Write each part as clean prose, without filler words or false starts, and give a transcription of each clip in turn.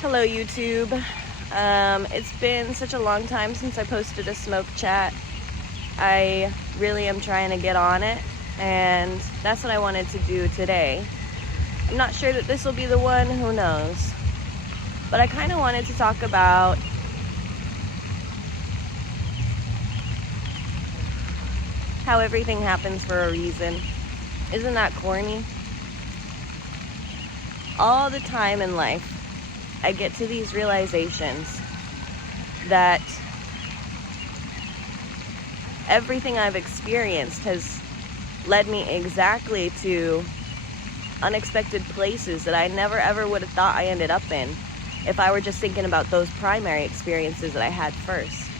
Hello YouTube. It's been such a long time since I posted a smoke chat. I really am trying to get on it, and that's what I wanted to do today. I'm not sure that this will be the one, who knows. But I kind of wanted to talk about how everything happens for a reason. Isn't that corny? All the time in life, I get to these realizations that everything I've experienced has led me exactly to unexpected places that I never ever would have thought I ended up in if I were just thinking about those primary experiences that I had first.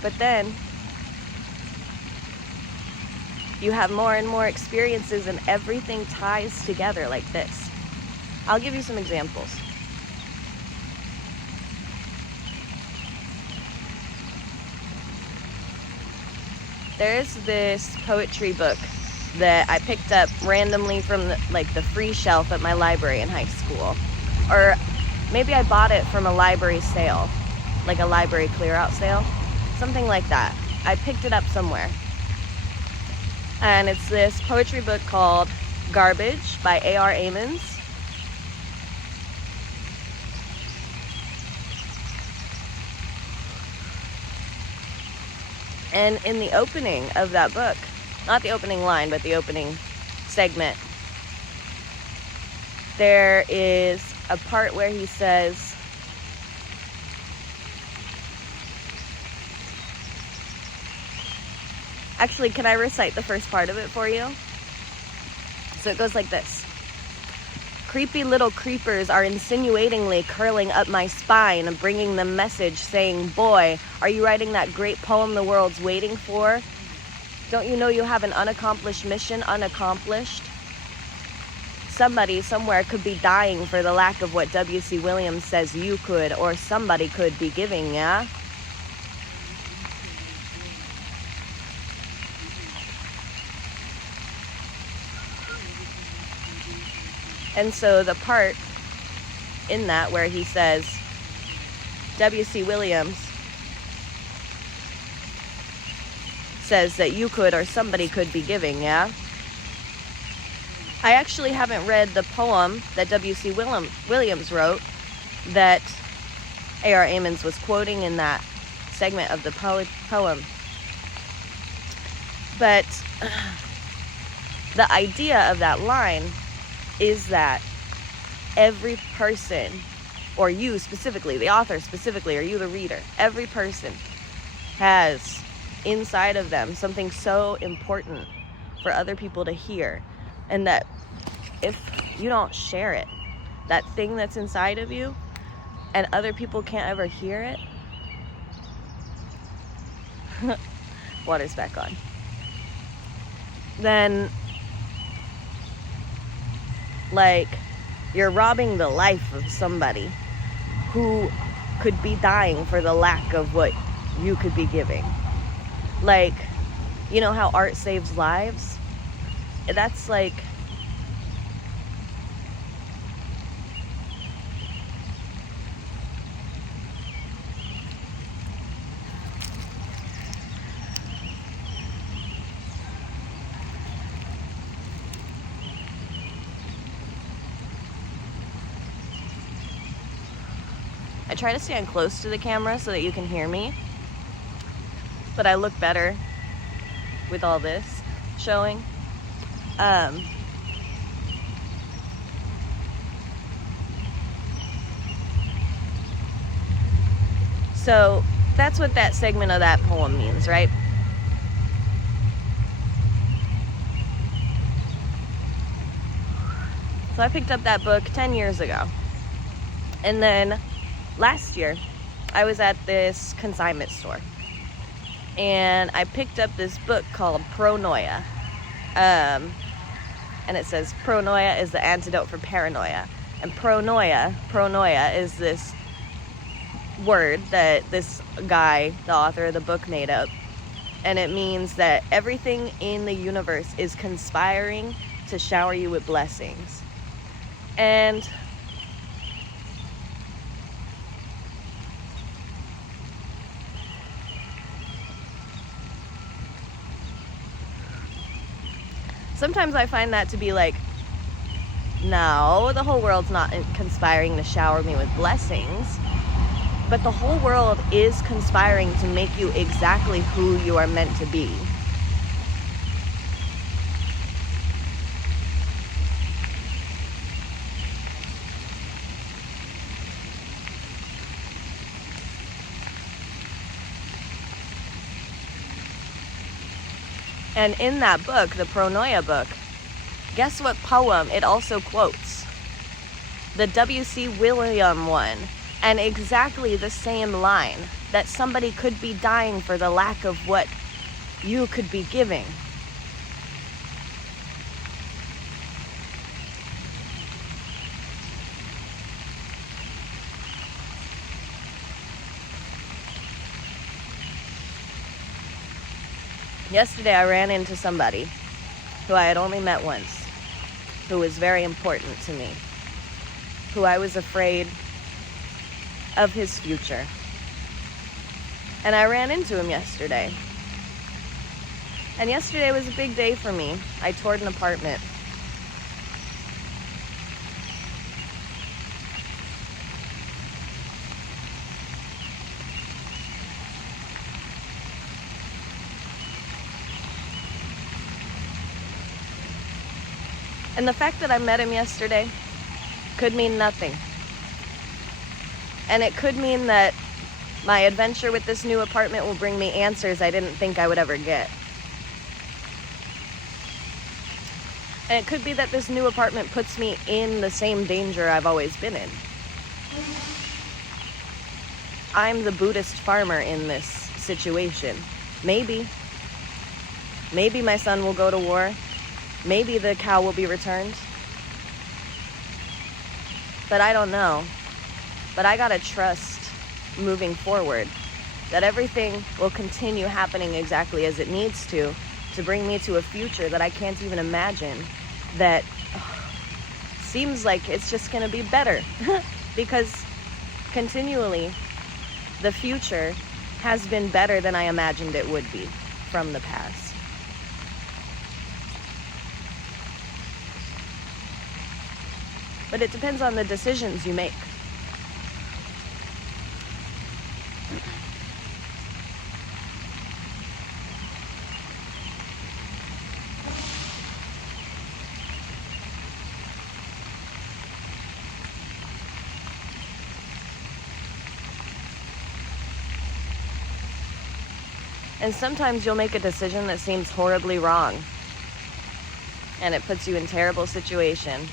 But then you have more and more experiences and everything ties together like this. I'll give you some examples. There's this poetry book that I picked up randomly from the free shelf at my library in high school. Or maybe I bought it from a library sale, like a library clear out sale, something like that. I picked it up somewhere. And it's this poetry book called Garbage by A.R. Amons. And in the opening of that book, not the opening line, but the opening segment, there is a part where he says, actually, can I recite the first part of it for you? So it goes like this. Creepy little creepers are insinuatingly curling up my spine and bringing the message saying, boy, are you writing that great poem the world's waiting for? Don't you know you have an unaccomplished mission unaccomplished? Somebody somewhere could be dying for the lack of what W.C. Williams says you could, or somebody could be giving, yeah? And so the part in that where he says, W.C. Williams says that you could or somebody could be giving, yeah? I actually haven't read the poem that W.C. Williams wrote that A.R. Amons was quoting in that segment of the poem. But the idea of that line is that every person, or you specifically, the author specifically, or you the reader, every person has inside of them something so important for other people to hear, and that if you don't share it, that thing that's inside of you, and other people can't ever hear it, water's back on, then you're robbing the life of somebody who could be dying for the lack of what you could be giving. You know how art saves lives? That's I try to stand close to the camera so that you can hear me, but I look better with all this showing. So that's what that segment of that poem means, right? So I picked up that book 10 years ago. And then last year, I was at this consignment store, and I picked up this book called Pronoia. And it says pronoia is the antidote for paranoia. And pronoia is this word that this guy, the author of the book, made up. And it means that everything in the universe is conspiring to shower you with blessings. And Sometimes I find that to be like, no, the whole world's not conspiring to shower me with blessings, but the whole world is conspiring to make you exactly who you are meant to be. And in that book, the Pronoia book, guess what poem it also quotes? The W.C. William one. And exactly the same line, that somebody could be dying for the lack of what you could be giving. Yesterday I ran into somebody who I had only met once, who was very important to me, who I was afraid of his future. And I ran into him yesterday. And yesterday was a big day for me. I toured an apartment. And the fact that I met him yesterday could mean nothing. And it could mean that my adventure with this new apartment will bring me answers I didn't think I would ever get. And it could be that this new apartment puts me in the same danger I've always been in. I'm the Buddhist farmer in this situation. Maybe. Maybe my son will go to war. Maybe the cow will be returned. But I don't know. But I gotta trust, moving forward, that everything will continue happening exactly as it needs to bring me to a future that I can't even imagine, that seems like it's just gonna be better. Because continually, the future has been better than I imagined it would be from the past. But it depends on the decisions you make. And sometimes you'll make a decision that seems horribly wrong, and it puts you in terrible situation.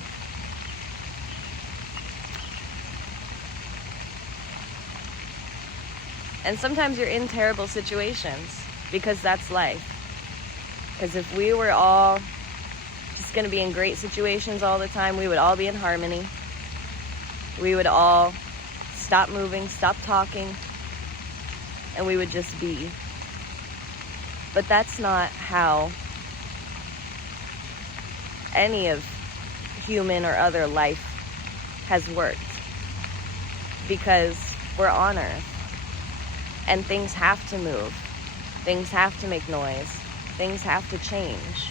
And sometimes you're in terrible situations, because that's life. Because if we were all just going to be in great situations all the time, we would all be in harmony. We would all stop moving, stop talking, and we would just be. But that's not how any of human or other life has worked. Because we're on Earth. And things have to move. Things have to make noise. Things have to change.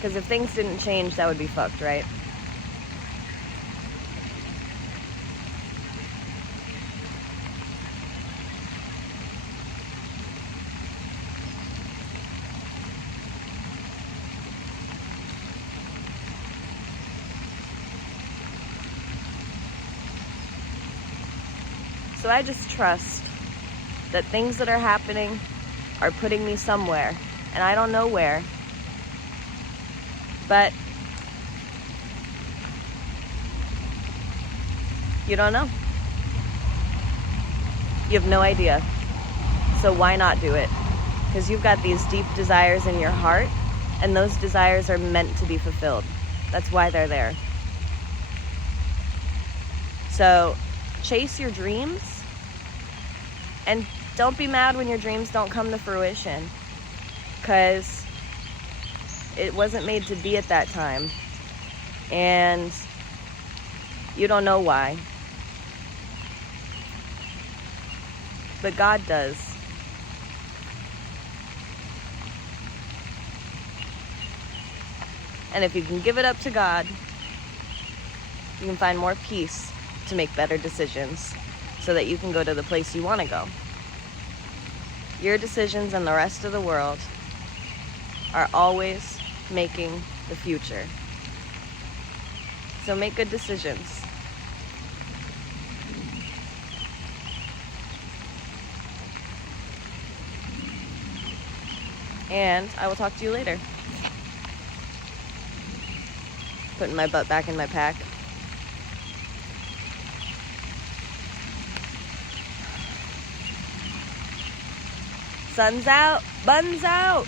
Because if things didn't change, that would be fucked, right? So I just trust that things that are happening are putting me somewhere, and I don't know where. But you don't know. You have no idea. So why not do it? Because you've got these deep desires in your heart, and those desires are meant to be fulfilled. That's why they're there. So chase your dreams, and don't be mad when your dreams don't come to fruition, because it wasn't made to be at that time, and you don't know why. But God does. And if you can give it up to God, you can find more peace to make better decisions so that you can go to the place you want to go. Your decisions and the rest of the world are always making the future. So make good decisions. And I will talk to you later. Putting my butt back in my pack. Sun's out, buns out.